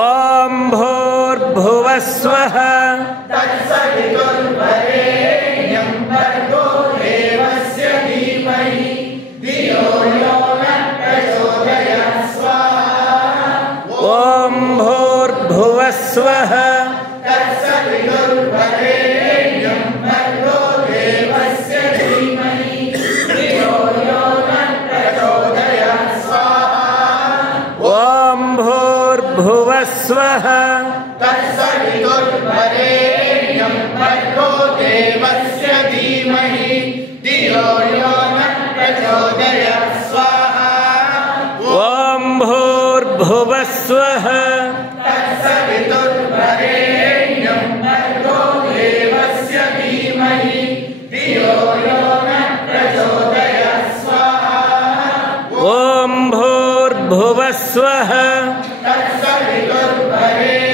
ఓం భూర్భువః స్వః తత్సవితుర్వరేణ్యం భర్గో దేవస్య ధీమహి ధియో యో నః ప్రచోదయాత్ స్వాహా. ఓం భూర్భువః స్వః తత్సవితుర్వరేణ్యం భర్గో దేవస్య ధీమహి ధియో యో నః ప్రచోదయాత్ స్వాహా. ఓం భూర్భువః స్వః తత్సవితుర్వరేణ్యం భర్గో దేవస్య ధీమహి ధియో యో నః ప్రచోదయాత్ స్వాహా. ఓం భూర్భువః స్వః తత్సవితుర్వరేణ్యం భర్గో దేవస్య ధీమహి ధియో యో నః ప్రచోదయాత్ స్వాహా. ఓం భూర్భువః స్వః తత్సవితుర్వరేణ్యం